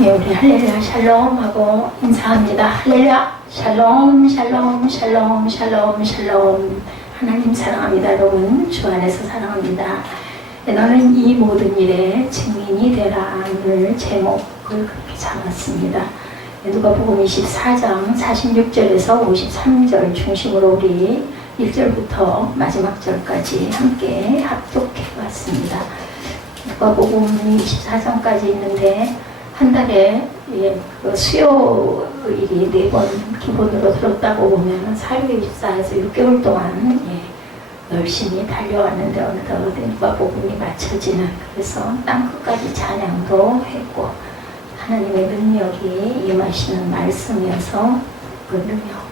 예, 우리 할렐루야 샬롬 하고 인사합니다. 할렐루야 샬롬 샬롬 샬롬 샬롬 샬롬. 하나님 사랑합니다. 여러분 주 안에서 사랑합니다. 너는 이 모든 일에 증인이 되라. 오늘 제목을 그렇게 잡았습니다. 누가복음 24장 46절에서 53절 중심으로 우리 1절부터 마지막 절까지 함께 합독해 봤습니다. 누가복음 24장까지 있는데 한 달에 그 수요일이 4번 기본으로 들었다고 보면 464에서 6개월 동안 열심히 달려왔는데 어느덧 누가복음이 맞춰지는, 그래서 땅끝까지 찬양도 했고 하나님의 능력이 임하시는 말씀이어서 그 능력,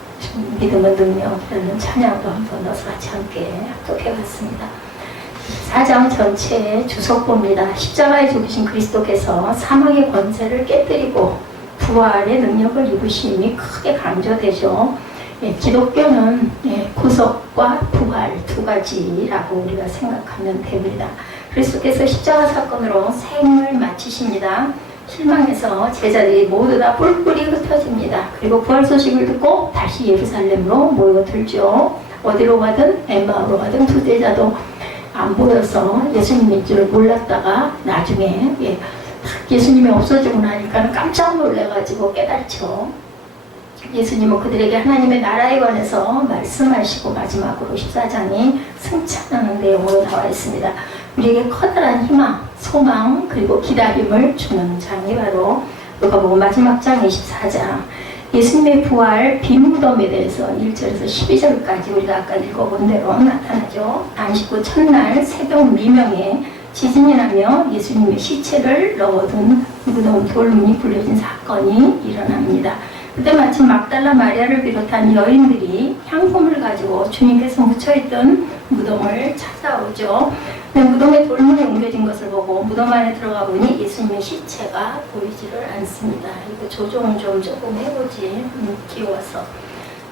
믿음의 능력이라는 찬양도 한번 넣어서 같이 함께 합독해봤습니다. 4장 전체의 주석보입니다. 십자가에 죽으신 그리스도께서 사망의 권세를 깨뜨리고 부활의 능력을 입으심이 크게 강조되죠. 기독교는 구속과 부활 두 가지라고 우리가 생각하면 됩니다. 그리스도께서 십자가 사건으로 생을 마치십니다. 실망해서 제자들이 모두 다 뿔뿔이 흩어집니다. 그리고 부활 소식을 듣고 다시 예루살렘으로 모여들죠. 어디로 가든 엠마오로 가든 두 제자도 안 보여서 예수님인 줄 몰랐다가 나중에 예수님이 없어지고 나니까 깜짝 놀래가지고 깨닫죠. 예수님은 그들에게 하나님의 나라에 관해서 말씀하시고 마지막으로 14장이 승천하는 내용으로 나와 있습니다. 우리에게 커다란 희망, 소망, 그리고 기다림을 주는 장이 바로 누가복음 마지막 장 24장. 예수님의 부활 비무덤에 대해서 1절에서 12절까지 우리가 아까 읽어본 대로 나타나죠. 안식 후 첫날 새벽 미명에 지진이 나며 예수님의 시체를 넣어둔 무덤 돌문이 굴려진 사건이 일어납니다. 그때 마침 막달라 마리아를 비롯한 여인들이 향품을 가지고 주님께서 묻혀있던 무덤을 찾아오죠. 무덤에 돌문이 옮겨진 것을 보고 무덤 안에 들어가 보니 예수님의 시체가 보이지를 않습니다. 이거 조정을 조금 해보지. 귀여워서.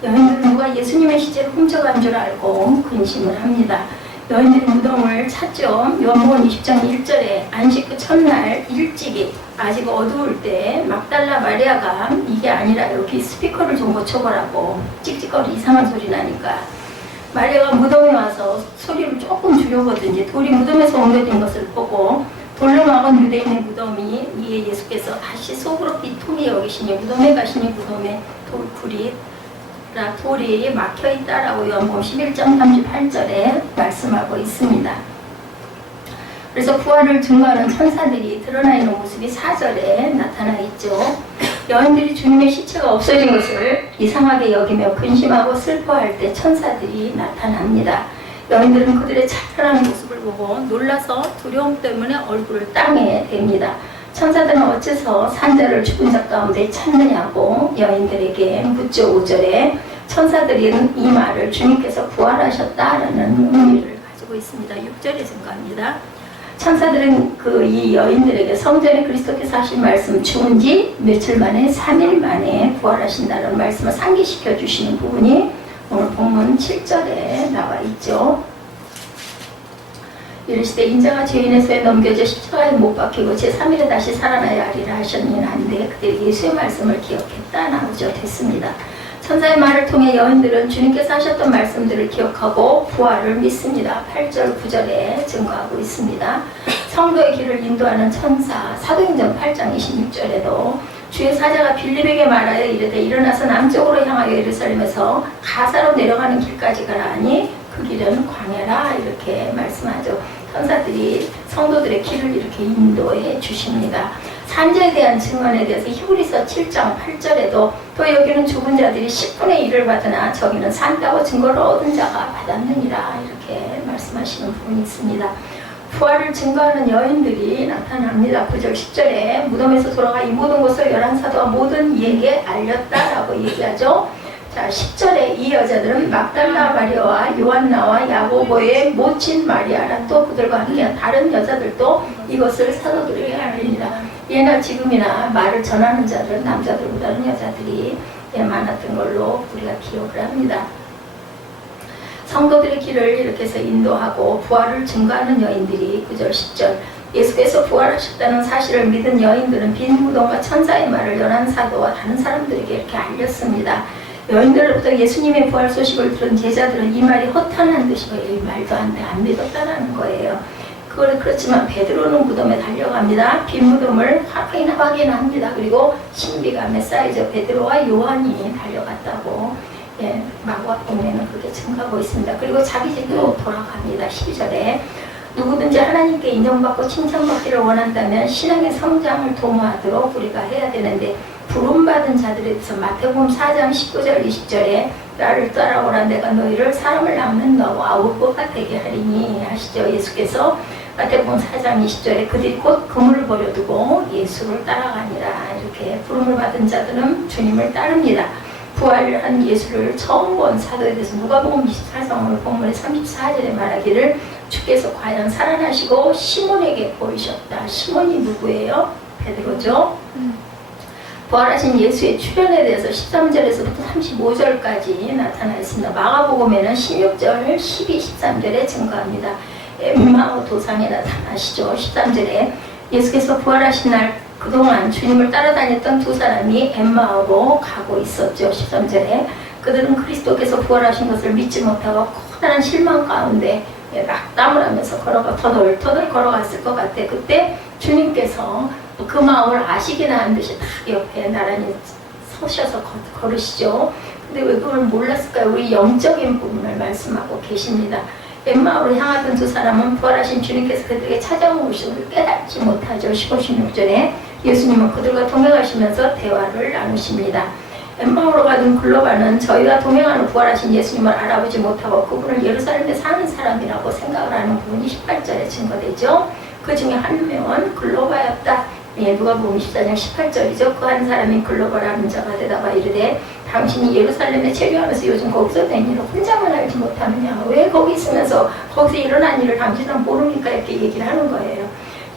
여인들은 누가 예수님의 시체를 훔쳐간 줄 알고 근심을 합니다. 여인들이 무덤을 찾죠. 요한복음 20장 1절에 안식 후 첫날 일찍이 아직 어두울 때 막달라 마리아가 이게 아니라 여기 스피커를 좀 고쳐보라고, 찍찍거리 이상한 소리 나니까 마리아가 무덤에 와서 소리를 조금 줄여보든지 돌이 무덤에서 옮겨진 것을 보고 돌로 막은 유대인의 무덤이 위에 예수께서 다시 속으로 비통히 여기시니 무덤에 가시니 무덤에 돌이 막혀있다라고 요한복음 11장 38절에 말씀하고 있습니다. 그래서 부활을 증거하는 천사들이 드러나 있는 모습이 4절에 나타나 있죠. 여인들이 주님의 시체가 없어진 것을 이상하게 여기며 근심하고 슬퍼할 때 천사들이 나타납니다. 여인들은 그들의 찬란한 모습을 보고 놀라서 두려움 때문에 얼굴을 땅에 댑니다. 천사들은 어째서 산자를 죽은 자 가운데 찾느냐고 여인들에게 묻죠. 5절에 천사들은 이 말을 주님께서 부활하셨다라는 의미를 가지고 있습니다. 6절에 증거합니다. 천사들은 이 여인들에게 성전에 그리스도께서 하신 말씀, 죽은 지 며칠 만에 3일 만에 부활하신다는 말씀을 상기시켜 주시는 부분이 오늘 본문 7절에 나와 있죠. 이르시되 인자가 죄인의 손에 넘겨져 십자가에 못 박히고 제3일에 다시 살아나야 하리라 하셨느니라 하는데 그들이 예수의 말씀을 기억했다 나오죠. 됐습니다. 천사의 말을 통해 여인들은 주님께서 하셨던 말씀들을 기억하고 부활을 믿습니다. 8절 9절에 증거하고 있습니다. 성도의 길을 인도하는 천사, 사도행전 8장 26절에도 주의 사자가 빌립에게 말하여 이르되 일어나서 남쪽으로 향하여 예루살렘에서 가사로 내려가는 길까지 가라 하니 그 길은 광야라 이렇게 말씀하죠. 천사들이 성도들의 길을 이렇게 인도해 주십니다. 산자에 대한 증언에 대해서 히브리서 7장 8절에도 또 여기는 죽은 자들이 10분의 1을 받으나 저기는 산다고 증거를 얻은 자가 받았느니라 이렇게 말씀하시는 부분이 있습니다. 부활을 증거하는 여인들이 나타납니다. 9절 10절에 무덤에서 돌아가 이 모든 것을 11사도와 모든 이에게 알렸다라고 얘기하죠. 자, 10절에 이 여자들은 막달라 마리아와 요한나와 야고보의 모친 마리아라 또 그들과 함께 다른 여자들도 이것을 사도들에게 알리니라. 예나 지금이나 말을 전하는 자들은 남자들보다는 여자들이 많았던 걸로 우리가 기억을 합니다. 성도들의 길을 이렇게 해서 인도하고 부활을 증거하는 여인들이 9절 10절 예수께서 부활하셨다는 사실을 믿은 여인들은 빈 무덤과 천사의 말을 연한 사도와 다른 사람들에게 이렇게 알렸습니다. 여인들로부터 예수님의 부활 소식을 들은 제자들은 이 말이 허탄한 듯이 이 말도 안 돼, 안 믿었다는 거예요. 그렇지만 베드로는 무덤에 달려갑니다. 빈 무덤을 확인합니다. 그리고 신비가 메사이저 베드로와 요한이 달려갔다고 마가복음에는 그렇게 증거하고 있습니다. 그리고 자기 집으로 돌아갑니다. 12절에 누구든지 하나님께 인정받고 칭찬받기를 원한다면 신앙의 성장을 도모하도록 우리가 해야 되는데 부름받은 자들에 대해서 마태복음 4장 19절 20절에 나를 따라오라 내가 너희를 사람을 낚는 너와 아울보가 되게 하리니 하시죠. 예수께서 마태복음 4장 20절에 그들이 곧 그물을 버려두고 예수를 따라가니라. 이렇게 부름을 받은 자들은 주님을 따릅니다. 부활한 예수를 처음 본 사도에 대해서 누가복음 24장 오늘 본문의 34절에 말하기를 주께서 과연 살아나시고 시몬에게 보이셨다. 시몬이 누구예요? 베드로죠. 부활하신 예수의 출현에 대해서 13절에서부터 35절까지 나타나 있습니다. 마가복음에는 16절, 12, 13절에 증거합니다. 엠마오 도상에 나타나시죠. 13절에 예수께서 부활하신 날 그동안 주님을 따라다녔던 두 사람이 엠마오로 가고 있었죠. 13절에 그들은 그리스도께서 부활하신 것을 믿지 못하고 커다란 실망 가운데 낙담을 하면서 터덜터덜 걸어갔을 것 같아. 그때 주님께서 그 마음을 아시기나 한 듯이 딱 옆에 나란히 서셔서 걸으시죠. 근데 왜 그걸 몰랐을까요? 우리 영적인 부분을 말씀하고 계십니다. 엠마오로 향하던 두 사람은 부활하신 주님께서 그들에게 찾아온 것을 깨닫지 못하죠. 15, 16절에 예수님은 그들과 동행하시면서 대화를 나누십니다. 엠마오로 가던 글로바는 저희가 동행하는 부활하신 예수님을 알아보지 못하고 그분을 예루살렘에 사는 사람이라고 생각을 하는 부분이 18절에 증거되죠. 그 중에 한 명은 글로바였다. 누가복음 24장 18절이죠. 그 한 사람인 글로바라는 자가 대답하 이르되 당신이 예루살렘에 체류하면서 요즘 거기서 된 일을 혼자만 알지 못하느냐. 왜 거기 있으면서 거기서 일어난 일을 당신은 모르니까 이렇게 얘기를 하는 거예요.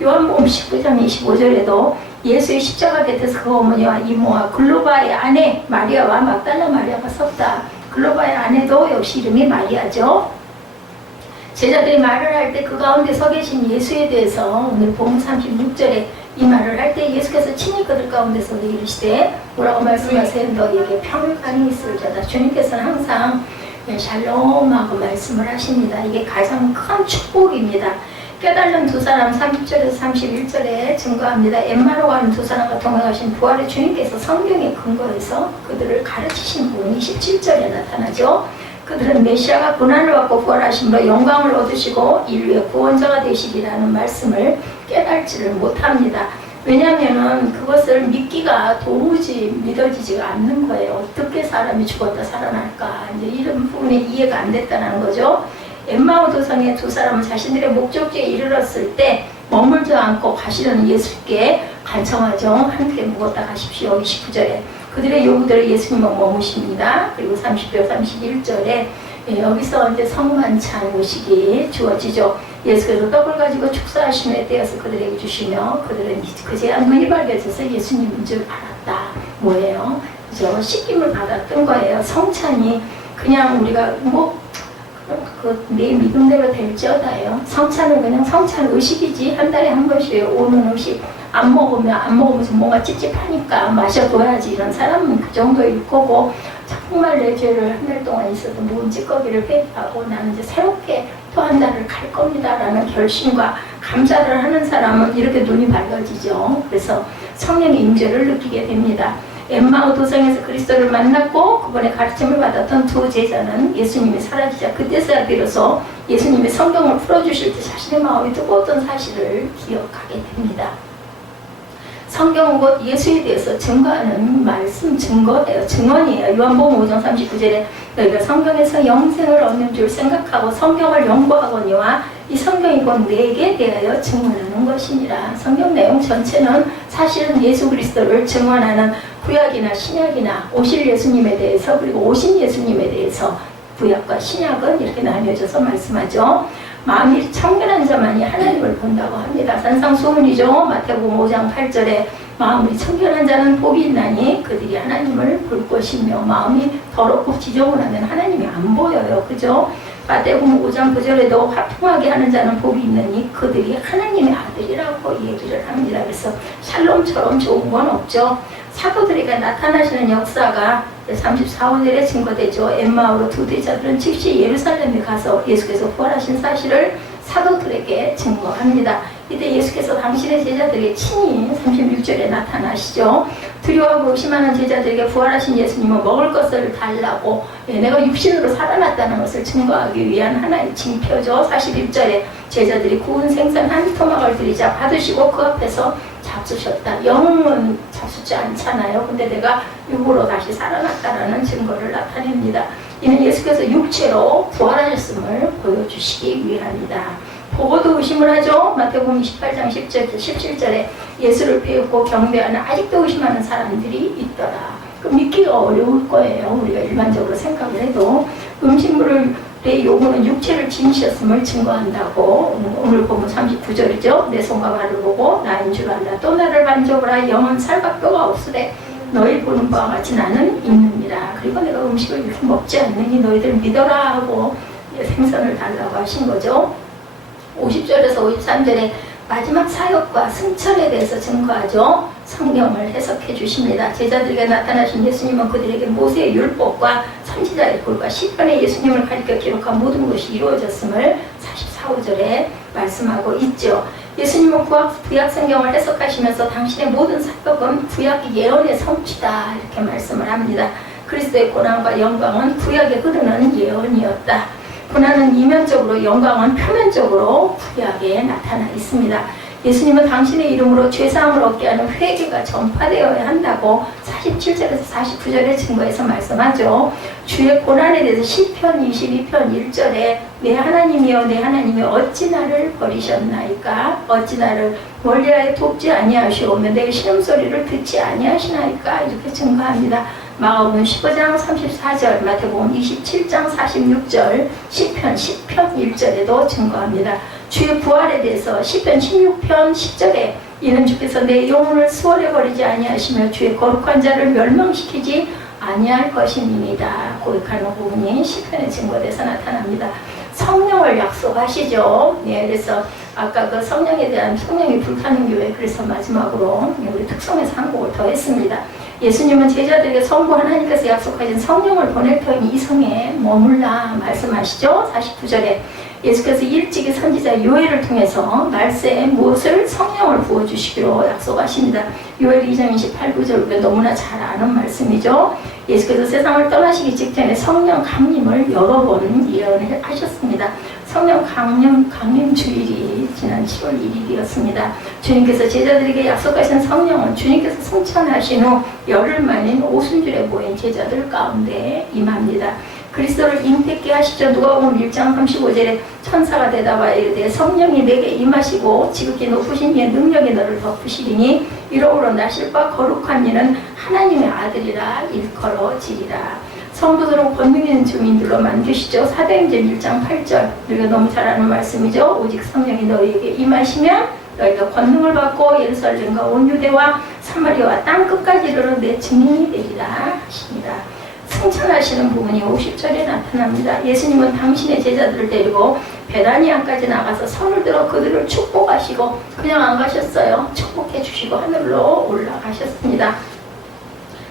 요한복음 19장 25절에도 예수의 십자가 곁에서 그 어머니와 이모와 글로바의 아내 마리아와 막달라 마리아가 섰다. 글로바의 아내도 역시 이름이 마리아죠. 제자들이 말을 할 때 그 가운데 서 계신 예수에 대해서 오늘 복음 36절에 이 말을 할 때 예수께서 친히 그들 가운데서 이르시되 뭐라고 말씀하세요? 너희에게 평강이 있을지어다. 주님께서는 항상 샬롬하고 말씀을 하십니다. 이게 가장 큰 축복입니다. 깨달은 두 사람 30절에서 31절에 증거합니다. 엠마로 가는 두 사람과 동행하신 부활의 주님께서 성경의 근거에서 그들을 가르치신 부분이 17절에 나타나죠. 그들은 메시아가 고난을 받고 부활하심으로 영광을 얻으시고 인류의 구원자가 되시리라는 말씀을 깨달지를 못합니다. 왜냐하면 그것을 믿기가 도무지 믿어지지가 않는 거예요. 어떻게 사람이 죽었다 살아날까 이제 이런 부분이 이해가 안 됐다는 거죠. 엠마오 도상의 두 사람은 자신들의 목적지에 이르렀을 때 머물지 않고 가시려는 예수께 간청하죠. 한 길에 묵었다 가십시오. 29절에 그들의 요구대로 예수님은 머무십니다. 그리고 30절, 31절에 여기서 이제 성만찬 의식이 주어지죠. 예수께서 떡을 가지고 축사하신 후에 떼어서 그들에게 주시며 그들은 그제야 눈이 밝아져서 예수님인 줄 알았다. 뭐예요? 그죠? 씻김을 받았던 거예요. 성찬이 그냥 우리가 내 믿음대로 될지어다예요. 성찬은 그냥 성찬 의식이지 한 달에 한 번씩 오는 의식. 안 먹으면서 뭔가 찝찝하니까 마셔둬야지 이런 사람은 그 정도일 거고 정말 내 죄를 한 달 동안 있어도 묵은 찌꺼기를 회개하고 나는 이제 새롭게 또 한 달을 갈 겁니다 라는 결심과 감사를 하는 사람은 이렇게 눈이 밝아지죠. 그래서 성령의 임재를 느끼게 됩니다. 엠마오 도상에서 그리스도를 만났고 그분의 가르침을 받았던 두 제자는 예수님이 사라지자 그때서야 비로소 예수님이 성경을 풀어주실 때 자신의 마음이 뜨거웠던 사실을 기억하게 됩니다. 성경은 곧 예수에 대해서 증거하는 말씀 증거예요. 증언이에요. 요한복음 5장 39절에 너희가 성경에서 영생을 얻는 줄 생각하고 성경을 연구하거니와 이 성경이 곧 내게 대하여 증언하는 것이니라. 성경 내용 전체는 사실은 예수 그리스도를 증언하는 구약이나 신약이나 오실 예수님에 대해서 그리고 오신 예수님에 대해서 구약과 신약은 이렇게 나뉘어져서 말씀하죠. 마음이 청결한 자만이 하나님을 본다고 합니다. 산상수훈이죠. 마태복음 5장 8절에 마음이 청결한 자는 복이 있나니 그들이 하나님을 볼 것이며 마음이 더럽고 지저분하면 하나님이 안 보여요. 그죠? 마태복음 5장 9절에도 화평하게 하는 자는 복이 있느니 그들이 하나님의 아들이라고 얘기를 합니다. 그래서 샬롬처럼 좋은 건 없죠. 사도들에게 나타나시는 역사가 34절에 증거되죠. 엠마오로 두 제자들은 즉시 예루살렘에 가서 예수께서 부활하신 사실을 사도들에게 증거합니다. 이때 예수께서 당신의 제자들에게 친히 36절에 나타나시죠. 두려워하고 의심하는 제자들에게 부활하신 예수님은 먹을 것을 달라고 내가 육신으로 살아났다는 것을 증거하기 위한 하나의 징표죠. 41절에 제자들이 구운 생선 한 토막을 들이자 받으시고 그 앞에서 잡수셨다. 영은 잡수지 않잖아요. 근데 내가 육으로 다시 살아났다라는 증거를 나타냅니다. 이는 예수께서 육체로 부활하셨음을 보여주시기 위함이다. 보고도 의심을 하죠. 마태복음 28장 10절, 17절에 예수를 배우고 경배하는 아직도 의심하는 사람들이 있더라. 그럼 믿기가 어려울 거예요. 우리가 일반적으로 생각을 해도. 음식물의 요구는 육체를 지니셨음을 증거한다고. 오늘 보면 39절이죠. 내 손과 발을 보고 나인 줄 알라. 또 나를 만져보라. 영은 살과 뼈가 없으되 너희 보는 바와 같이 나는 있느니라. 그리고 내가 음식을 이렇게 먹지 않느니 너희들 믿어라 하고 생선을 달라고 하신 거죠. 50절에서 53절에 마지막 사역과 승천에 대해서 증거하죠. 성경을 해석해 주십니다. 제자들에게 나타나신 예수님은 그들에게 모세의 율법과 선지자의 글과 시편의 예수님을 가리켜 기록한 모든 것이 이루어졌음을 44절에 말씀하고 있죠. 예수님은 구약 성경을 해석하시면서 당신의 모든 사역은 구약 예언의 성취다 이렇게 말씀을 합니다. 그리스도의 고난과 영광은 구약에 흐르는 예언이었다. 고난은 이면적으로, 영광은 표면적으로 구약에 나타나 있습니다. 예수님은 당신의 이름으로 죄사함을 얻게 하는 회개가 전파되어야 한다고 47절에서 49절의 증거에서 말씀하죠. 주의 고난에 대해서 시편 22편 1절에 내 하나님이여 내 하나님이여 어찌 나를 버리셨나이까, 어찌 나를 멀리하여 돕지 아니하시오며 내 신음소리를 듣지 아니하시나이까, 이렇게 증거합니다. 마가복음 15장 34절, 마태복음 27장 46절, 시편 10편 1절에도 증거합니다. 주의 부활에 대해서 시편 16편 10절에 이는 주께서 내 영혼을 수월해 버리지 아니하시며 주의 거룩한 자를 멸망시키지 아니할 것임이니이다 고백하는 부분이 시편의 증거돼서 나타납니다. 성령을 약속하시죠. 네, 그래서 아까 그 성령에 대한 성령이 불타는 교회, 그래서 마지막으로 우리 특성에서 한 곡을 더 했습니다. 예수님은 제자들에게 성부 하나님께서 약속하신 성령을 보낼 터이니 이 성에 머물라 말씀하시죠. 49절에 예수께서 일찍이 선지자 요엘을 통해서 말세에 무엇을 성령을 부어주시기로 약속하십니다. 요엘 2장 28, 9절 너무나 잘 아는 말씀이죠. 예수께서 세상을 떠나시기 직전에 성령 강림을 여러 번 예언을 하셨습니다. 성령 강림 주일이 지난 7월 1일이었습니다. 주님께서 제자들에게 약속하신 성령은 주님께서 승천하신 후 열흘 만인 오순절에 모인 제자들 가운데 임합니다. 그리스도를 잉태케 하시죠. 누가복음 1장 35절에 천사가 대답하여 이르되 성령이 내게 임하시고 지극히 높으신 이의 능력이 너를 덮으시리니 이러므로 나실과 거룩한 이는 하나님의 아들이라 일컬어지리라. 성도들은 권능 있는 주민들로 만드시죠. 사도행전 1장 8절, 우리가 너무 잘 아는 말씀이죠. 오직 성령이 너희에게 임하시면 너희가 권능을 받고 예루살렘과 온 유대와 사마리아와 땅 끝까지 이르러 내 증인이 되리라 하십니다. 승천하시는 부분이 50절에 나타납니다. 예수님은 당신의 제자들을 데리고 베다니아까지 나가서 손을 들어 그들을 축복하시고 그냥 안 가셨어요. 축복해 주시고 하늘로 올라가셨습니다.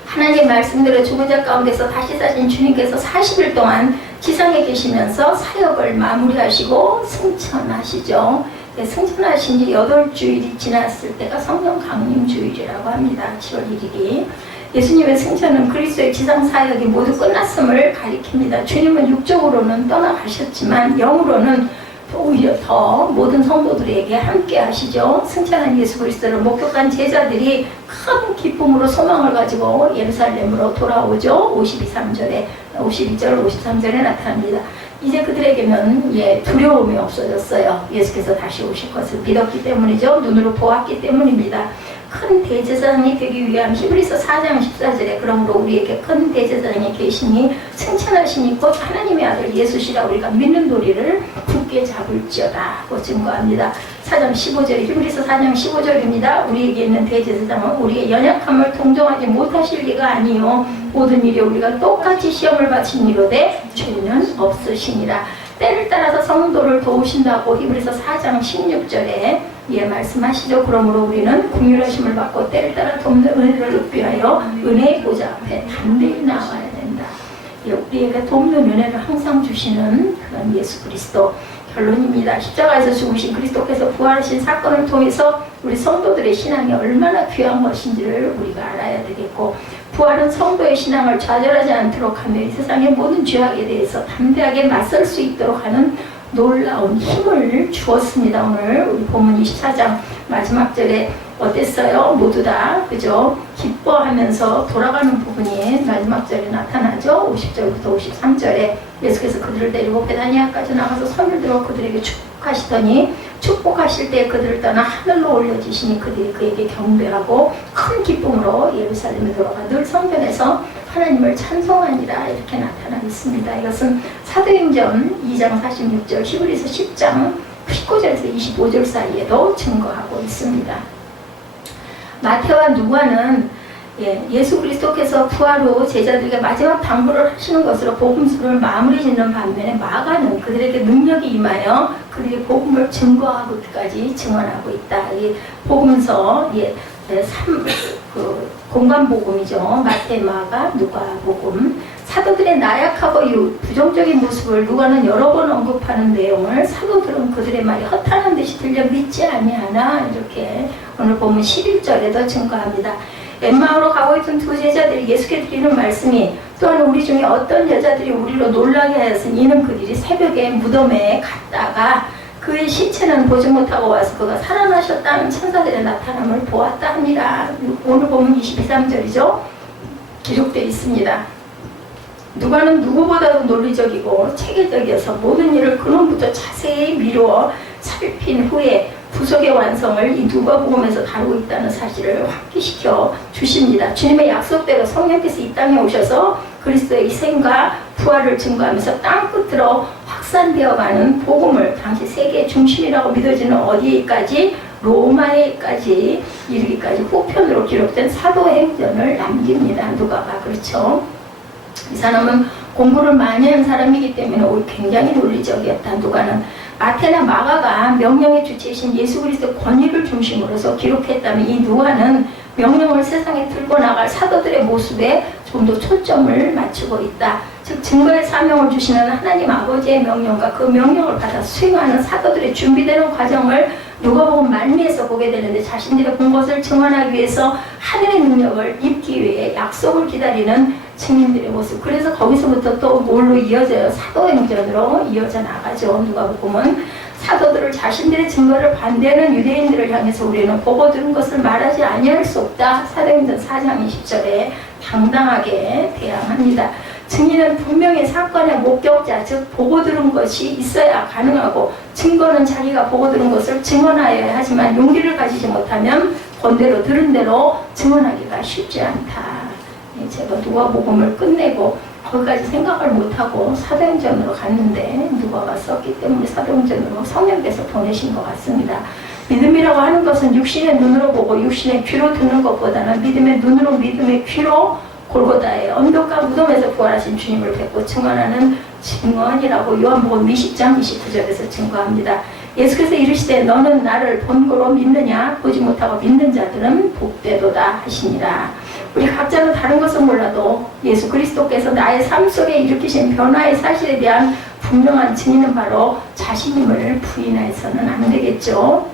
하나님의 말씀대로 죽은 자 가운데서 다시 사신 주님께서 40일 동안 지상에 계시면서 사역을 마무리하시고 승천하시죠. 승천하신 지 8주일이 지났을 때가 성령 강림 주일이라고 합니다. 7월 1일이. 예수님의 승천은 그리스도의 지상 사역이 모두 끝났음을 가리킵니다. 주님은 육적으로는 떠나가셨지만 영으로는 오히려 더 모든 성도들에게 함께 하시죠. 승천한 예수 그리스도를 목격한 제자들이 큰 기쁨으로 소망을 가지고 예루살렘으로 돌아오죠. 52절, 53절에 나타납니다. 이제 그들에게는 두려움이 없어졌어요. 예수께서 다시 오실 것을 믿었기 때문이죠. 눈으로 보았기 때문입니다. 큰 대제사장이 되기 위한 히브리서 4장 14절에 그러므로 우리에게 큰 대제사장이 계시니 승천하시니 곧 하나님의 아들 예수시라 우리가 믿는 도리를 굳게 잡을지어다 고 증거합니다. 4장 15절, 히브리서 4장 15절입니다. 우리에게 있는 대제사장은 우리의 연약함을 동정하지 못하실 리가 아니요 모든 일에 우리가 똑같이 시험을 받으신 이로되 죄는 없으시니라. 때를 따라서 성도를 도우신다고 히브리서 4장 16절에 말씀하시죠. 그러므로 우리는 긍휼하심을 받고 때를 따라 돕는 은혜를 읍비하여 은혜의 보좌 앞에 담대히 나아가야 된다. 우리에게 돕는 은혜를 항상 주시는 그런 예수 그리스도 결론입니다. 십자가에서 죽으신 그리스도께서 부활하신 사건을 통해서 우리 성도들의 신앙이 얼마나 귀한 것인지를 우리가 알아야 되겠고, 부활은 성도의 신앙을 좌절하지 않도록 하며 이 세상의 모든 죄악에 대해서 담대하게 맞설 수 있도록 하는 놀라운 힘을 주었습니다. 오늘 우리 본문 24장 마지막 절에 어땠어요? 모두 다 그죠? 기뻐하면서 돌아가는 부분이 마지막 절에 나타나죠. 50절부터 53절에 예수께서 그들을 데리고 베다니아까지 나가서 손을 들어 그들에게 축복하시더니, 축복하실 때 그들을 떠나 하늘로 올려지시니 그들이 그에게 경배하고 큰 기쁨으로 예루살렘에 돌아가 늘 성전에서 하나님을 찬송하니라 이렇게 나타나 있습니다. 이것은 사도행전 2장 46절, 히브리서 10장 19절에서 25절 사이에도 증거하고 있습니다. 마태와 누가는 예수 그리스도께서 부활 후 제자들에게 마지막 당부를 하시는 것으로 복음서를 마무리 짓는 반면에 마가는 그들에게 능력이 임하여 그들이 복음을 증거하기까지 증언하고 있다. 이 복음서 공간 복음이죠. 마태, 마가, 누가 복음. 사도들의 나약하고 부정적인 모습을 누가는 여러 번 언급하는 내용을 사도들은 그들의 말이 허탄한 듯이 들려 믿지 아니하나 이렇게 오늘 보면 11절에도 증거합니다. 엠마오로 가고 있던 두 제자들이 예수께 드리는 말씀이, 또한 우리 중에 어떤 여자들이 우리로 놀라게 하였으니 이는 그들이 새벽에 무덤에 갔다가 그의 시체는 보지 못하고 와서 그가 살아나셨다는 천사들의 나타남을 보았다 합니다. 오늘 보면 22~23절이죠. 기록되어 있습니다. 누가는 누구보다도 논리적이고 체계적이어서 모든 일을 근원부터 자세히 미루어 살핀 후에 부속의 완성을 이 누가복음에서 다루고 있다는 사실을 확기시켜 주십니다. 주님의 약속대로 성령께서 이 땅에 오셔서 그리스도의 희생과 부활을 증거하면서 땅끝으로 확산되어가는 복음을 당시 세계의 중심이라고 믿어지는 어디까지, 로마에까지 이르기까지 후편으로 기록된 사도행전을 남깁니다. 누가가. 그렇죠. 이 사람은 공부를 많이 한 사람이기 때문에 굉장히 논리적이었다. 누가는 마태나 마가가 명령의 주체이신 예수 그리스도의 권위를 중심으로서 기록했다면, 이 누가는 명령을 세상에 들고 나갈 사도들의 모습에 좀 더 초점을 맞추고 있다. 즉 증거의 사명을 주시는 하나님 아버지의 명령과 그 명령을 받아 수행하는 사도들의 준비되는 과정을 누가복음 말미에서 보게 되는데, 자신들의 본 것을 증언하기 위해서 하늘의 능력을 입기 위해 약속을 기다리는 증인들의 모습. 그래서 거기서부터 또 뭘로 이어져요? 사도행전으로 이어져 나가죠. 누가복음은 사도들을 자신들의 증거를 반대하는 유대인들을 향해서 우리는 보고 들은 것을 말하지 아니할 수 없다. 사도행전 4장 20절에 당당하게 대항합니다. 증인은 분명히 사건의 목격자, 즉 보고 들은 것이 있어야 가능하고, 증거는 자기가 보고 들은 것을 증언하여야 하지만 용기를 가지지 못하면 본대로 들은 대로 증언하기가 쉽지 않다. 제가 누가복음을 끝내고 거기까지 생각을 못하고 사도행전으로 갔는데, 누가가 썼기 때문에 사도행전으로 성령께서 보내신 것 같습니다. 믿음이라고 하는 것은 육신의 눈으로 보고 육신의 귀로 듣는 것보다는 믿음의 눈으로 믿음의 귀로 골고다의 언덕과 무덤에서 부활하신 주님을 뵙고 증언하는 증언이라고 요한복음 20장 29절에서 증거합니다. 예수께서 이르시되 너는 나를 본고로 믿느냐? 보지 못하고 믿는 자들은 복되도다 하시니라. 우리 각자는 다른 것은 몰라도 예수 그리스도께서 나의 삶 속에 일으키신 변화의 사실에 대한 분명한 증인은 바로 자신임을 부인해서는 안 되겠죠.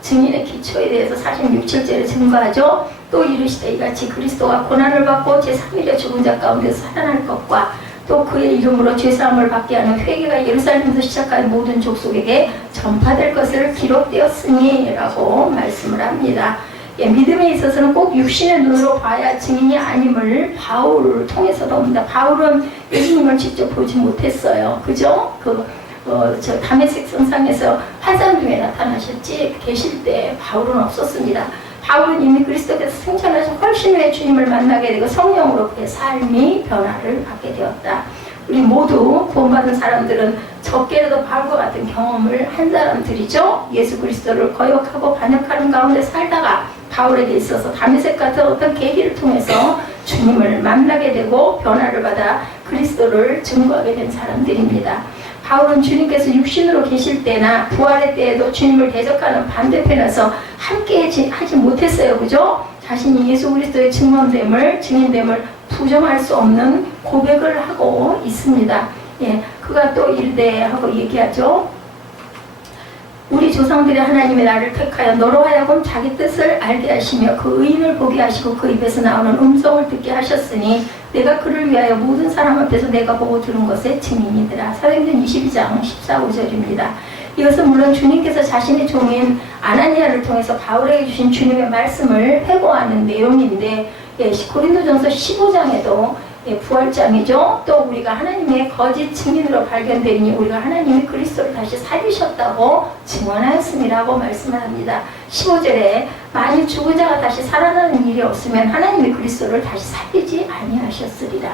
증인의 기초에 대해서 46~7절에 증거하죠. 또 이르시되 이같이 그리스도가 고난을 받고 제3일에 죽은 자 가운데서 살아날 것과 또 그의 이름으로 죄사함을 받게 하는 회개가 예루살렘에서 시작한 모든 족속에게 전파될 것을 기록되었으니 라고 말씀을 합니다. 믿음에 있어서는 꼭 육신의 눈으로 봐야 증인이 아님을 바울을 통해서도 봅니다. 바울은 예수님을 직접 보지 못했어요. 그죠? 저 다메섹 성상에서 환상 중에 나타나셨지 계실 때 바울은 없었습니다. 바울은 이미 그리스도께서 생전에서 훨씬 후에 주님을 만나게 되고 성령으로 그의 삶이 변화를 받게 되었다. 우리 모두 구원받은 사람들은 적게라도 바울과 같은 경험을 한 사람들이죠. 예수 그리스도를 거역하고 반역하는 가운데 살다가 바울에게 있어서 다메섹 같은 어떤 계기를 통해서 주님을 만나게 되고 변화를 받아 그리스도를 증거하게 된 사람들입니다. 바울은 주님께서 육신으로 계실 때나 부활의 때에도 주님을 대적하는 반대편에서 함께 하지 못했어요. 그죠? 자신이 예수 그리스도의 증인됨을 부정할 수 없는 고백을 하고 있습니다. 예, 그가 또 이르되 하고 얘기하죠. 우리 조상들의 하나님의 나를 택하여 너로 하여금 자기 뜻을 알게 하시며 그 의인을 보게 하시고 그 입에서 나오는 음성을 듣게 하셨으니 내가 그를 위하여 모든 사람 앞에서 내가 보고 들은 것의 증인이더라. 사도행전 22장 14, 5절입니다. 이것은 물론 주님께서 자신의 종인 아나니아를 통해서 바울에게 주신 주님의 말씀을 회고하는 내용인데, 예, 고린도전서 15장에도 부활장이죠. 또 우리가 하나님의 거짓 증인으로 발견되니 우리가 하나님이 그리스도를 다시 살리셨다고 증언하였음이라고 말씀을 합니다. 15절에 만일 죽은 자가 다시 살아나는 일이 없으면 하나님이 그리스도를 다시 살리지 아니하셨으리라.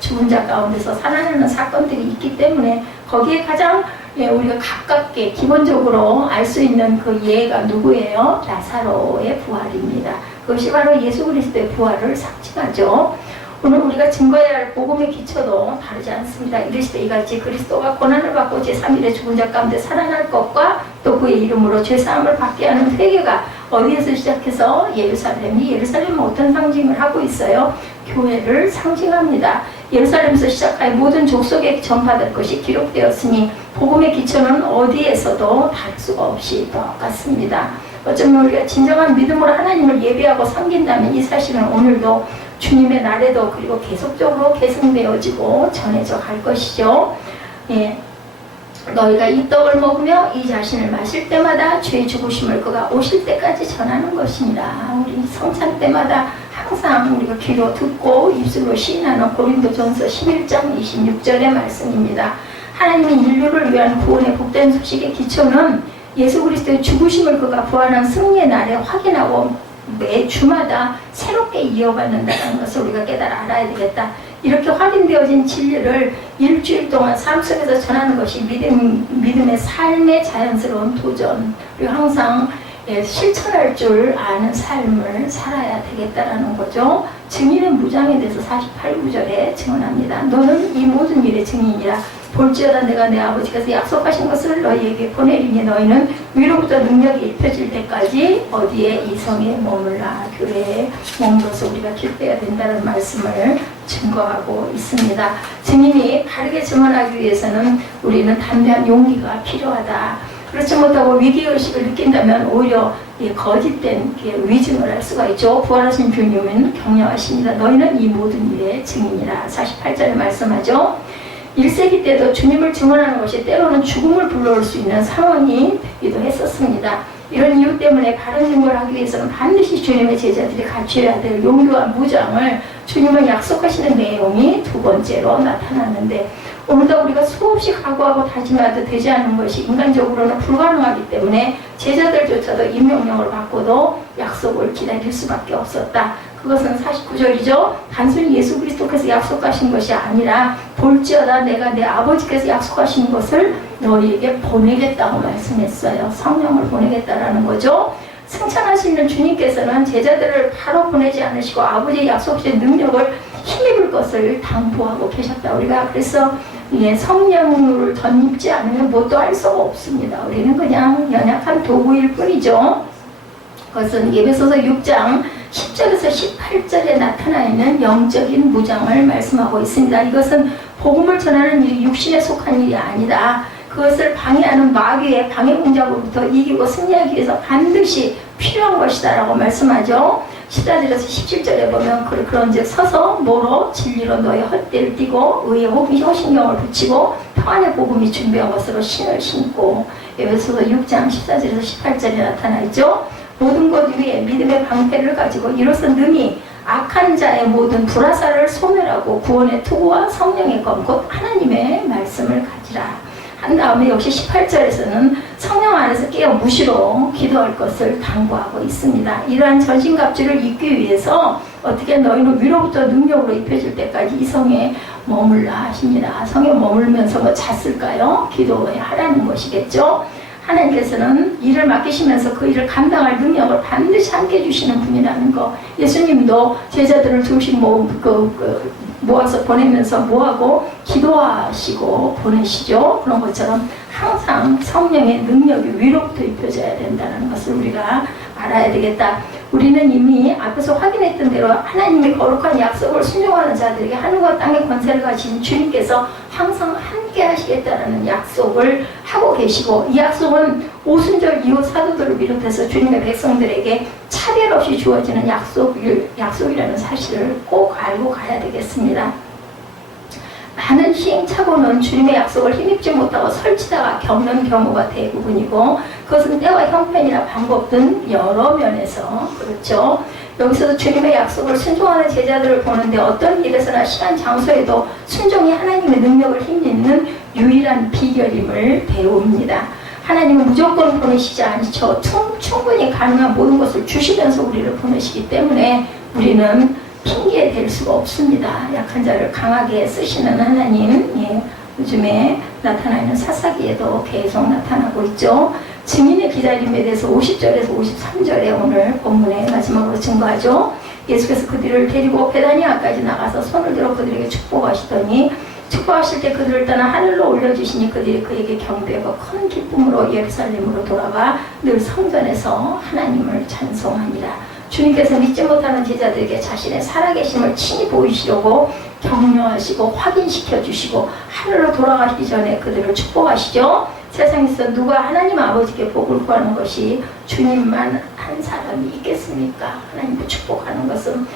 죽은 자 가운데서 살아나는 사건들이 있기 때문에 거기에 가장 우리가 가깝게 기본적으로 알 수 있는 그 예가 누구예요? 라사로의 부활입니다. 그것이 바로 예수 그리스도의 부활을 상징하죠. 오늘 우리가 증거해야 할 복음의 기초도 다르지 않습니다. 이르시되 이같이 그리스도가 고난을 받고 제3일에 죽은 자 가운데 살아날 것과 또 그의 이름으로 죄사함을 받게 하는 회개가 어디에서 시작해서 예루살렘은 어떤 상징을 하고 있어요? 교회를 상징합니다. 예루살렘에서 시작하여 모든 족속에 전파될 것이 기록되었으니 복음의 기초는 어디에서도 다를 수가 없이 똑같습니다. 어쩌면 우리가 진정한 믿음으로 하나님을 예배하고 섬긴다면 이 사실은 오늘도 주님의 날에도 그리고 계속적으로 계승되어지고 전해져 갈 것이죠. 예. 너희가 이 떡을 먹으며 이 자신을 마실 때마다 주의 죽으심을 그가 오실 때까지 전하는 것이니라. 우리 성찬 때마다 항상 우리가 귀로 듣고 입술로 시인하는 고린도전서 11장 26절의 말씀입니다. 하나님이 인류를 위한 구원의 복된 소식의 기초는 예수 그리스도의 죽으심을 그가 부활한 승리의 날에 확인하고 매 주마다 새롭게 이어받는다는 것을 우리가 깨달아 알아야 되겠다. 이렇게 확인되어진 진리를 일주일 동안 삶 속에서 전하는 것이 믿음의 삶의 자연스러운 도전. 그리고 항상 실천할 줄 아는 삶을 살아야 되겠다라는 거죠. 증인의 무장에 대해서 48구절에 증언합니다. 너는 이 모든 일의 증인이라. 볼지어다 내가 내 아버지께서 약속하신 것을 너희에게 보내리니 너희는 위로부터 능력이 입혀질 때까지 어디에 이 성에 머물라. 교회에 머물러서 우리가 기뻐해야 된다는 말씀을 증거하고 있습니다. 증인이 바르게 증언하기 위해서는 우리는 담대한 용기가 필요하다. 그렇지 못하고 위기의식을 느낀다면 오히려 거짓된 위증을 할 수가 있죠. 부활하신 주님은 격려하십니다. 너희는 이 모든 일의 증인이라. 48절에 말씀하죠. 1세기 때도 주님을 증언하는 것이 때로는 죽음을 불러올 수 있는 상황이 되기도 했었습니다. 이런 이유 때문에 바른 증거를 하기 위해서는 반드시 주님의 제자들이 갖춰야 될 용기와 무장을 주님은 약속하시는 내용이 두 번째로 나타났는데, 오늘도 우리가 수없이 각오하고 다짐해도 되지 않는 것이 인간적으로는 불가능하기 때문에 제자들조차도 이 명령을 받고도 약속을 기다릴 수밖에 없었다. 그것은 49절이죠. 단순히 예수 그리스도께서 약속하신 것이 아니라 볼지어다 내가 내 아버지께서 약속하신 것을 너희에게 보내겠다고 말씀했어요. 성령을 보내겠다라는 거죠. 승천하시는 주님께서는 제자들을 바로 보내지 않으시고 아버지의 약속의 능력을 힘입을 것을 당부하고 계셨다. 우리가 그래서 성령을 덧입지 않으면 뭣도 할 수가 없습니다. 우리는 그냥 연약한 도구일 뿐이죠. 그것은 에베소서 6장 10절에서 18절에 나타나 있는 영적인 무장을 말씀하고 있습니다. 이것은 복음을 전하는 일이 육신에 속한 일이 아니다. 그것을 방해하는 마귀의 방해 공작으로부터 이기고 승리하기 위해서 반드시 필요한 것이다 라고 말씀하죠. 14절에서 17절에 보면 그런즉 서서 뭐로 진리로 너의 헛되를 띠고 의의 호신경을 붙이고 평안의 복음이 준비한 것으로 신을 신고. 에베소서 6장 14절에서 18절에 나타나 있죠. 모든 것 위에 믿음의 방패를 가지고 이로써 능히 악한 자의 모든 불화살을 소멸하고 구원의 투구와 성령의 검 곧 하나님의 말씀을 가지라 한 다음에 역시 18절에서는 성령 안에서 깨어 무시로 기도할 것을 당부하고 있습니다. 이러한 전신갑주를 입기 위해서 어떻게 너희는 위로부터 능력으로 입혀질 때까지 이 성에 머물라 하십니다. 성에 머물면서 뭐 잤을까요? 기도해야 하라는 것이겠죠. 하나님께서는 일을 맡기시면서 그 일을 감당할 능력을 반드시 함께 해주시는 분이라는 거. 예수님도 제자들을 두신 모아서 보내면서 뭐하고 기도하시고 보내시죠. 그런 것처럼 항상 성령의 능력이 위로부터 입혀져야 된다는 것을 우리가 알아야 되겠다. 우리는 이미 앞에서 확인했던 대로 하나님의 거룩한 약속을 순종하는 자들에게 하늘과 땅의 권세를 가진 주님께서 항상 함께 하시겠다는 약속을 하고 계시고, 이 약속은 오순절 이후 사도들을 비롯해서 주님의 백성들에게 차별 없이 주어지는 약속이라는 사실을 꼭 알고 가야 되겠습니다. 많은 시행착오는 주님의 약속을 힘입지 못하고 설치다가 겪는 경우가 대부분이고, 그것은 때와 형편이나 방법 등 여러 면에서 그렇죠. 여기서도 주님의 약속을 순종하는 제자들을 보는데 어떤 일에서나 시간 장소에도 순종이 하나님의 능력을 힘입는 유일한 비결임을 배웁니다. 하나님은 무조건 보내시지 않죠. 충분히 가능한 모든 것을 주시면서 우리를 보내시기 때문에 우리는 핑계 댈 수가 없습니다. 약한 자를 강하게 쓰시는 하나님, 요즘에 나타나 있는 사사기에도 계속 나타나고 있죠. 증인의 기다림에 대해서 50절에서 53절에 오늘 본문의 마지막으로 증거하죠. 예수께서 그들을 데리고 베다니아까지 나가서 손을 들어 그들에게 축복하시더니, 축복하실 때 그들을 떠나 하늘로 올려주시니 그들이 그에게 경배하고 큰 기쁨으로 예루살렘으로 돌아가 늘 성전에서 하나님을 찬송하니라. 주님께서 믿지 못하는 제자들에게 자신의 살아계심을 친히 보이시려고 격려하시고 확인시켜 주시고 하늘로 돌아가시기 전에 그들을 축복하시죠. 세상에서 누가 하나님 아버지께 복을 구하는 것이 주님만 한 사람이 있겠습니까? 하나님을 축복하는 것은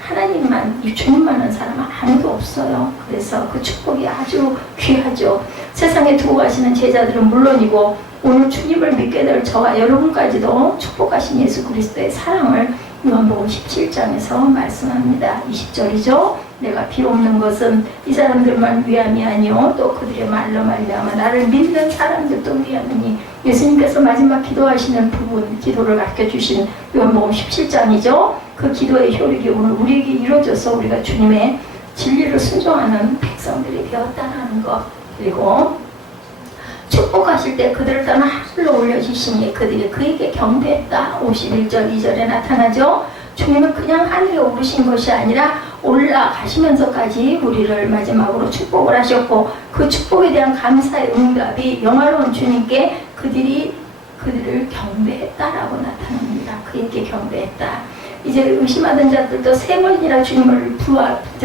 하나님만, 주님만 한 사람은 아무도 없어요. 그래서 그 축복이 아주 귀하죠. 세상에 두고 가시는 제자들은 물론이고 오늘 주님을 믿게 될 저와 여러분까지도 축복하신 예수 그리스도의 사랑을 요한복음 17장에서 말씀합니다. 20절이죠. 내가 비옵는 것은 이 사람들만 위함이 아니요 또 그들의 말로 말미암아 나를 믿는 사람들도 위함이니, 예수님께서 마지막 기도하시는 부분, 기도를 가르쳐주신 요한복음 17장이죠. 그 기도의 효력이 오늘 우리에게 이루어져서 우리가 주님의 진리를 순종하는 백성들이 되었다는 것, 그리고 축복하실 때 그들을 떠나 하늘로 올려주시니 그들이 그에게 경배했다. 51절 2절에 나타나죠. 주님은 그냥 하늘에 오르신 것이 아니라 올라가시면서까지 우리를 마지막으로 축복을 하셨고, 그 축복에 대한 감사의 응답이 영화로운 주님께 그들을 경배했다라고 나타납니다. 그에게 경배했다. 이제 의심하던 자들도 세 번이나 주님을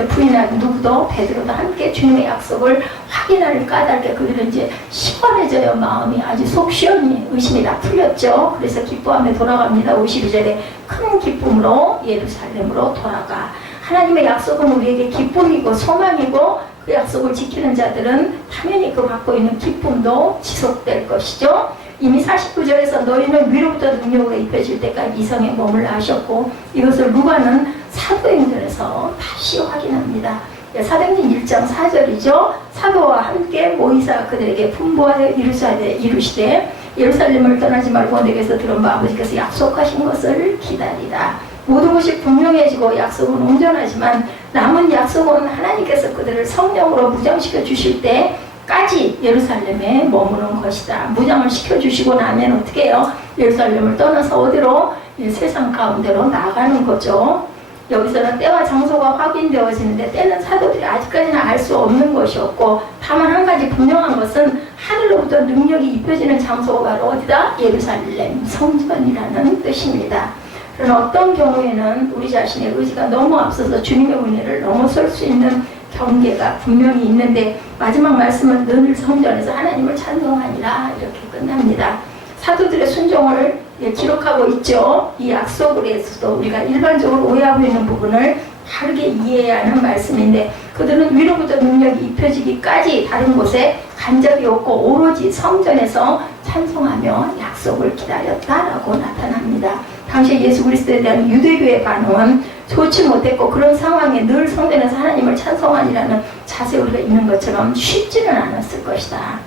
부인한 누구도 베드로도 함께 주님의 약속을 확인할 까닭에 그들은 이제 시원해져요. 마음이 아주 속 시원히 의심이 다 풀렸죠. 그래서 기뻐하며 돌아갑니다. 52절에 큰 기쁨으로 예루살렘으로 돌아가. 하나님의 약속은 우리에게 기쁨이고 소망이고, 그 약속을 지키는 자들은 당연히 그 갖고 있는 기쁨도 지속될 것이죠. 이미 49절에서 너희는 위로부터 능력으로 입혀질 때까지 이성에 머물러 하셨고, 이것을 루가는 사도행전에서 다시 확인합니다. 사도행전 1장 4절이죠. 사도와 함께 모이사 그들에게 분부하여 이르시되 예루살렘을 떠나지 말고 내게서 들은 바 아버지께서 약속하신 것을 기다리라. 모든 것이 분명해지고 약속은 온전하지만 남은 약속은 하나님께서 그들을 성령으로 무장시켜 주실 때까지 예루살렘에 머무는 것이다. 무장을 시켜주시고 나면 어떻게 해요? 예루살렘을 떠나서 어디로? 세상 가운데로 나가는 거죠. 여기서는 때와 장소가 확인되어지는데, 때는 사도들이 아직까지는 알 수 없는 것이었고, 다만 한 가지 분명한 것은 하늘로부터 능력이 입혀지는 장소가 바로 어디다? 예루살렘 성전이라는 뜻입니다. 그러나 어떤 경우에는 우리 자신의 의지가 너무 앞서서 주님의 은혜를 넘어설 수 있는 경계가 분명히 있는데, 마지막 말씀은 늘 성전에서 하나님을 찬송하니라 이렇게 끝납니다. 사도들의 순종을 기록하고 있죠. 이 약속을 해서도 우리가 일반적으로 오해하고 있는 부분을 다르게 이해해야 하는 말씀인데, 그들은 위로부터 능력이 입혀지기까지 다른 곳에 간 적이 없고 오로지 성전에서 찬송하며 약속을 기다렸다라고 나타납니다. 당시 예수 그리스도에 대한 유대교의 반응은 좋지 못했고, 그런 상황에 늘 성전에서 하나님을 찬송하니라는 자세 우리가 있는 것처럼 쉽지는 않았을 것이다.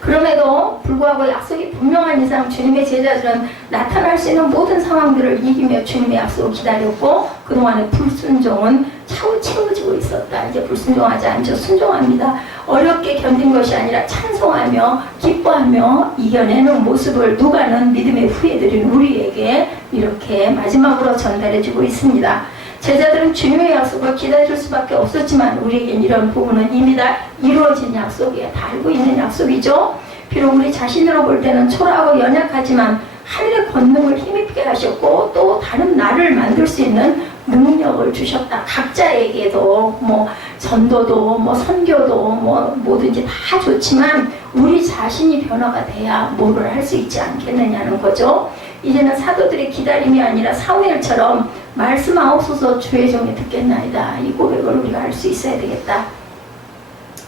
그럼에도 불구하고 약속이 분명한 이상 주님의 제자들은 나타날 수 있는 모든 상황들을 이기며 주님의 약속을 기다렸고, 그동안의 불순종은 차후 채워지고 있었다. 이제 불순종하지 않죠. 순종합니다. 어렵게 견딘 것이 아니라 찬송하며 기뻐하며 이겨내는 모습을 누가는 믿음의 후예들인 우리에게 이렇게 마지막으로 전달해주고 있습니다. 제자들은 주님의 약속을 기다릴 수밖에 없었지만 우리에겐 이런 부분은 이미 다 이루어진 약속이에요. 다 알고 있는 약속이죠. 비록 우리 자신으로 볼 때는 초라하고 연약하지만 하늘의 권능을 힘입게 하셨고 또 다른 나를 만들 수 있는 능력을 주셨다. 각자에게도 뭐 전도도 뭐 선교도 뭐 뭐든지 다 좋지만 우리 자신이 변화가 돼야 뭐를 할 수 있지 않겠느냐는 거죠. 이제는 사도들의 기다림이 아니라 사무엘처럼 말씀하옵소서 주의 종이 듣겠나이다. 이 고백을 우리가 할 수 있어야 되겠다.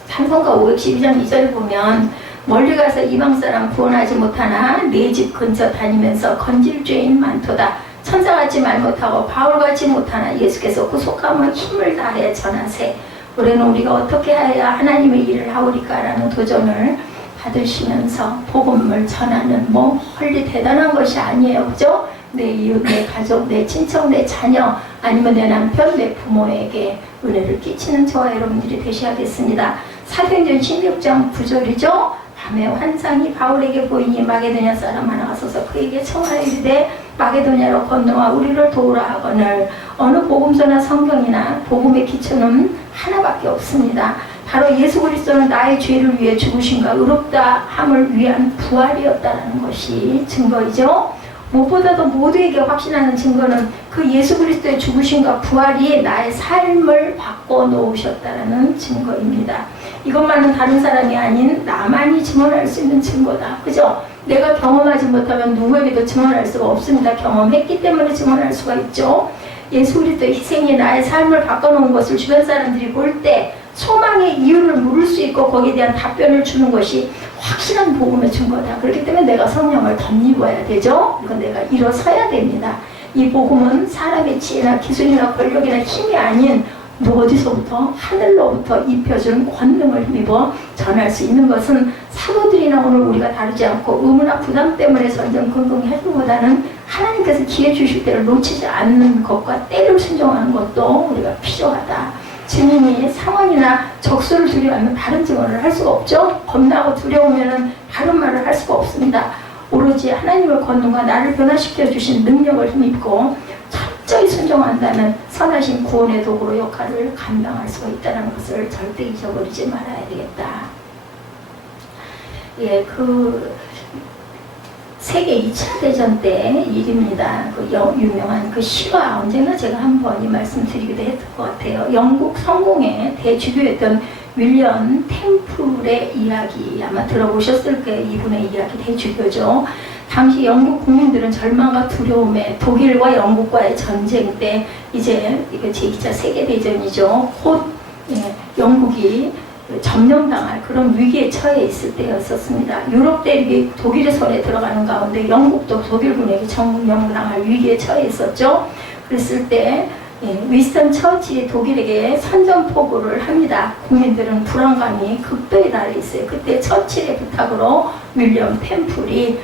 찬송가 512장 2절 보면 멀리 가서 이방 사람 구원하지 못하나 내 집 근처 다니면서 건질 죄인 많도다. 천사같이 말 못하고 바울같이 못하나 예수께서 구속함을 힘을 다해 전하세. 올해는 우리가 어떻게 해야 하나님의 일을 하오리까 라는 도전을 받으시면서 복음을 전하는 뭐 헐리 대단한 것이 아니에요. 그죠? 내 이웃, 내 가족, 내 친척, 내 자녀 아니면 내 남편, 내 부모에게 은혜를 끼치는 저와 여러분들이 되셔야겠습니다. 사도행전 16장 9절이죠. 밤에 환상이 바울에게 보이니 마게도냐 사람 하나가 서서 그에게 청하여 이르되 마게도냐로 건너와 우리를 도우라 하거늘 어느 복음서나 성경이나 복음의 기초는 하나밖에 없습니다. 바로 예수 그리스도는 나의 죄를 위해 죽으신가 의롭다 함을 위한 부활이었다는 것이 증거이죠. 무엇보다도 모두에게 확신하는 증거는 그 예수 그리스도의 죽으심과 부활이 나의 삶을 바꿔놓으셨다는 증거입니다. 이것만은 다른 사람이 아닌 나만이 증언할 수 있는 증거다. 그죠? 내가 경험하지 못하면 누구에게도 증언할 수가 없습니다. 경험했기 때문에 증언할 수가 있죠. 예수 그리스도의 희생이 나의 삶을 바꿔놓은 것을 주변 사람들이 볼 때 소망의 이유를 물을 수 있고 거기에 대한 답변을 주는 것이 확실한 복음의 증거다. 그렇기 때문에 내가 성령을 덧입어야 되죠. 이건 내가 일어서야 됩니다. 이 복음은 사람의 지혜나 기술이나 권력이나 힘이 아닌 어디서부터 하늘로부터 입혀준 권능을 힘입어 전할 수 있는 것은 사도들이나 오늘 우리가 다루지 않고 의무나 부담 때문에 전전긍긍 하기보다는 하나님께서 기회 주실 때를 놓치지 않는 것과 때를 순종하는 것도 우리가 필요하다. 증인이 상황이나 적수를 두려워하면 다른 증언을 할 수가 없죠. 겁나고 두려우면 다른 말을 할 수가 없습니다. 오로지 하나님의 권능과 나를 변화시켜 주신 능력을 힘입고 철저히 순종한다는 선하신 구원의 도구로 역할을 감당할 수가 있다는 것을 절대 잊어버리지 말아야 되겠다. 예, 세계 2차 대전 때 일입니다. 그 유명한 그 실화, 언젠가 제가 한번 이 말씀 드리기도 했던 것 같아요. 영국 성공의 대주교였던 윌리엄 템플의 이야기 아마 들어보셨을 거예요. 이분의 이야기 대주교죠. 당시 영국 국민들은 절망과 두려움에 독일과 영국과의 전쟁 때 이제 이거 제2차 세계대전이죠. 곧 영국이 점령당할 그런 위기에 처해 있을 때였었습니다. 유럽 대륙이 독일의 손에 들어가는 가운데 영국도 독일군에게 점령당할 위기에 처해 있었죠. 그랬을 때 위스턴 처칠이 독일에게 선전포고를 합니다. 국민들은 불안감이 극도에 달해 있어요. 그때 처칠의 부탁으로 윌리엄 템플이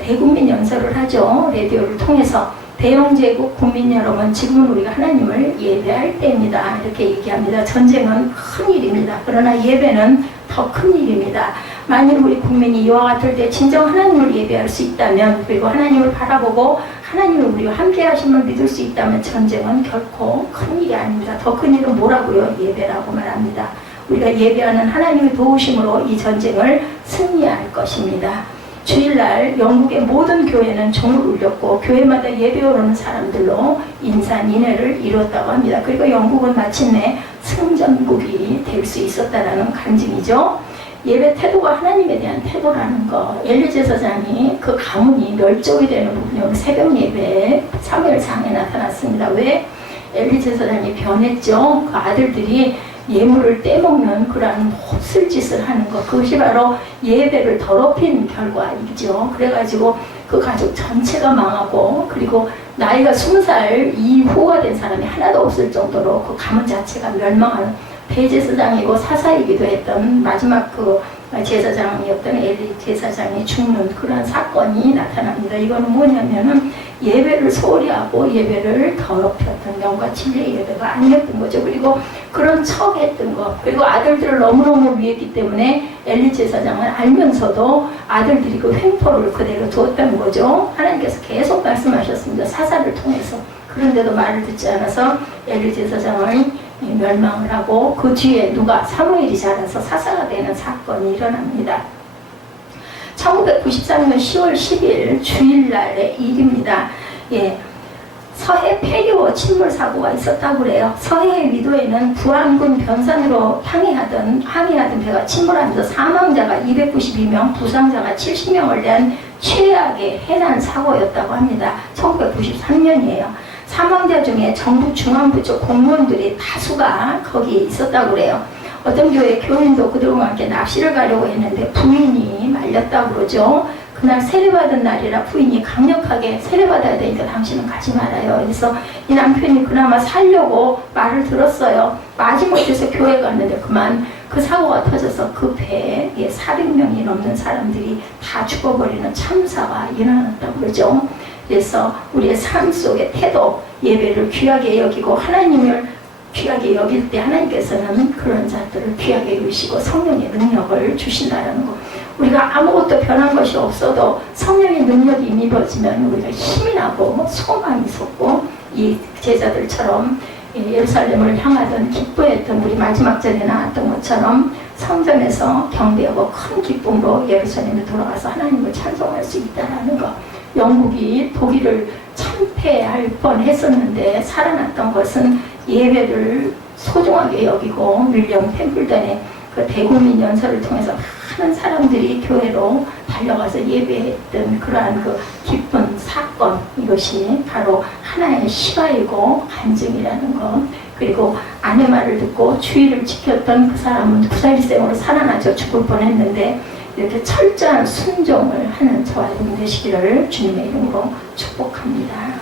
대국민 연설을 하죠. 라디오를 통해서 대영제국 국민 여러분, 지금은 우리가 하나님을 예배할 때입니다. 이렇게 얘기합니다. 전쟁은 큰 일입니다. 그러나 예배는 더 큰 일입니다. 만일 우리 국민이 이와 같을 때 진정 하나님을 예배할 수 있다면, 그리고 하나님을 바라보고 하나님을 우리와 함께 하심을 믿을 수 있다면 전쟁은 결코 큰 일이 아닙니다. 더 큰 일은 뭐라고요? 예배라고 말합니다. 우리가 예배하는 하나님의 도우심으로 이 전쟁을 승리할 것입니다. 주일날 영국의 모든 교회는 종을 울렸고 교회마다 예배 오르는 사람들로 인산인해를 이뤘다고 합니다. 그리고 영국은 마침내 승전국이 될 수 있었다는 간증이죠. 예배 태도가 하나님에 대한 태도라는 거. 엘리 제사장이 그 가문이 멸종이 되는 부분이 새벽 예배에 사무엘상에 나타났습니다. 왜? 엘리 제사장이 변했죠. 그 아들들이 예물을 떼먹는 그러한 몹쓸 짓을 하는 것, 그것이 바로 예배를 더럽힌 결과이죠. 그래가지고 그 가족 전체가 망하고, 그리고 나이가 20살 이후가 된 사람이 하나도 없을 정도로 그 가문 자체가 멸망하는, 대제사장이고 사사이기도 했던 마지막 그 제사장이었던 엘리 제사장이 죽는 그런 사건이 나타납니다. 이거는 뭐냐면은 예배를 소홀히 하고 예배를 더럽혔던, 영과 진리의 예배가 아니었던 거죠. 그리고 그런 척했던 거, 그리고 아들들을 너무너무 위했기 때문에 엘리 제사장은 알면서도 아들들이 그 횡포를 그대로 두었다는 거죠. 하나님께서 계속 말씀하셨습니다. 사사를 통해서 그런데도 말을 듣지 않아서 엘리 제사장을 멸망을 하고 그 뒤에 누가 사무엘이 자라서 사사가 되는 사건이 일어납니다. 1993년 10월 10일 주일날의 일입니다. 예, 서해 페리워 침몰 사고가 있었다고 그래요. 서해 위도에는 부안군 변산으로 항해하던 배가 침몰하면서 사망자가 292명, 부상자가 70명을 낸 최악의 해난 사고였다고 합니다. 1993년이에요. 사망자 중에 정부 중앙부 쪽 공무원들이 다수가 거기에 있었다고 그래요. 어떤 교회 교인도 그들과 함께 납치를 가려고 했는데 부인이 말렸다고 그러죠. 그날 세례받은 날이라 부인이 강력하게 세례받아야 되니까 당신은 가지 말아요. 그래서 이 남편이 그나마 살려고 말을 들었어요. 마지못해서 교회 갔는데 그만 그 사고가 터져서 그 배에 400명이 넘는 사람들이 다 죽어버리는 참사가 일어났다고 그러죠. 그래서 우리의 삶 속의 태도, 예배를 귀하게 여기고 하나님을 귀하게 여길 때 하나님께서는 그런 자들을 귀하게 여기시고 성령의 능력을 주신다는 것. 우리가 아무것도 변한 것이 없어도 성령의 능력이 임해지면 우리가 힘이 나고 소망이 솟고 이 제자들처럼 예루살렘을 향하던 기뻐했던 우리 마지막 절에 나왔던 것처럼 성전에서 경배하고 큰 기쁨으로 예루살렘에 돌아가서 하나님을 찬송할 수 있다는 것. 영국이 독일을 참패할 뻔했었는데 살아났던 것은 예배를 소중하게 여기고 윌리엄 템플턴의 그 대국민 연설을 통해서 많은 사람들이 교회로 달려가서 예배했던 그러한 그 기쁜 사건, 이것이 바로 하나의 실화이고 간증이라는 것. 그리고 아내 말을 듣고 주의를 지켰던 그 사람은 부사일생으로 살아나죠. 죽을 뻔했는데 이렇게 철저한 순종을 하는 저와 여러분 되시기를 주님의 이름으로 축복합니다.